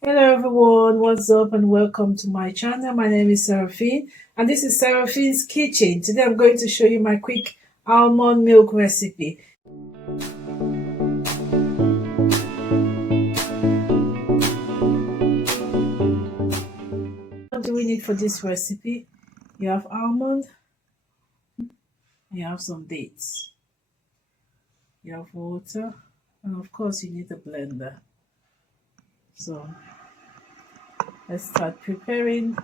Hello everyone, what's up and welcome to my channel. My name is Seraphine and this is Seraphine's Kitchen. Today I'm going to show you my quick almond milk recipe. What do we need for this recipe? You have almond, you have some dates, you have water, and of course you need a blender. So let's start preparing